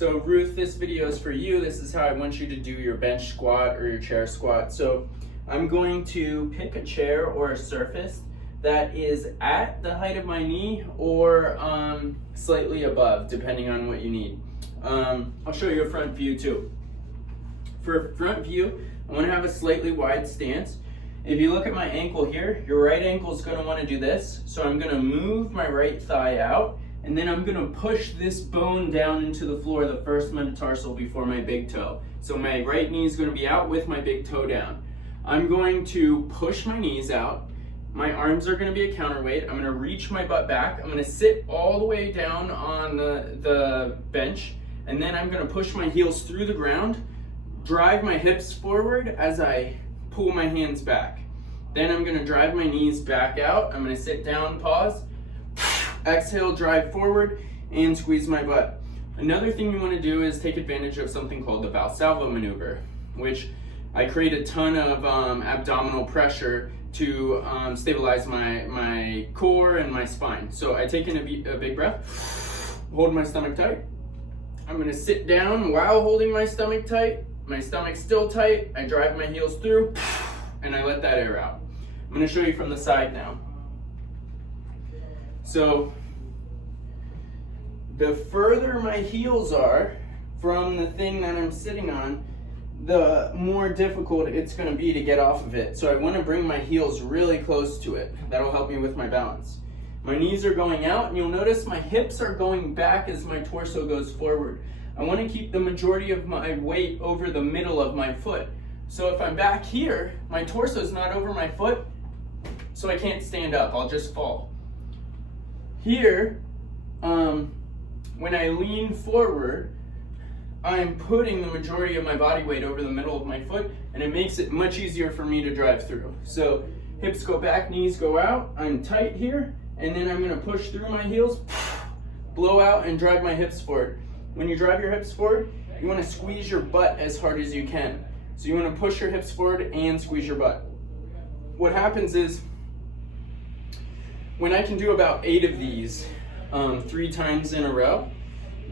So Ruth, this video is for you. This is how I want you to do your bench squat or your chair squat. So I'm going to pick a chair or a surface that is at the height of my knee or slightly above, depending on what you need. I'll show you a front view too. For a front view, I want to have a slightly wide stance. If you look at my ankle here, your right ankle is going to want to do this. So I'm going to move my right thigh out, and then I'm going to push this bone down into the floor, the first metatarsal before my big toe. So my right knee is going to be out with my big toe down. I'm going to push my knees out. My arms are going to be a counterweight. I'm going to reach my butt back. I'm going to sit all the way down on the bench, and then I'm going to push my heels through the ground, drive my hips forward as I pull my hands back. Then I'm going to drive my knees back out. I'm going to sit down, pause, exhale, drive forward, and squeeze my butt. Another thing you want to do is take advantage of something called the Valsalva maneuver, which I create a ton of abdominal pressure to stabilize my core and my spine. So I take in a big breath, hold my stomach tight. I'm going to sit down while holding my stomach tight. My stomach's still tight. I drive my heels through, and I let that air out. I'm going to show you from the side now. So the further my heels are from the thing that I'm sitting on, the more difficult it's going to be to get off of it. So I want to bring my heels really close to it. That'll help me with my balance. My knees are going out, and you'll notice my hips are going back as my torso goes forward. I want to keep the majority of my weight over the middle of my foot. So if I'm back here, my torso is not over my foot, so I can't stand up. I'll just fall. Here, when I lean forward, I'm putting the majority of my body weight over the middle of my foot, and it makes it much easier for me to drive through. So hips go back, knees go out, I'm tight here, and then I'm going to push through my heels, blow out, and drive my hips forward. When you drive your hips forward, you want to squeeze your butt as hard as you can. So you want to push your hips forward and squeeze your butt. What happens is, when I can do about 8 of these 3 times in a row,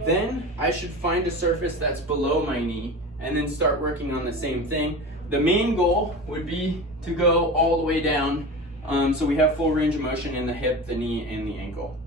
then I should find a surface that's below my knee and then start working on the same thing. The main goal would be to go all the way down so we have full range of motion in the hip, the knee, and the ankle.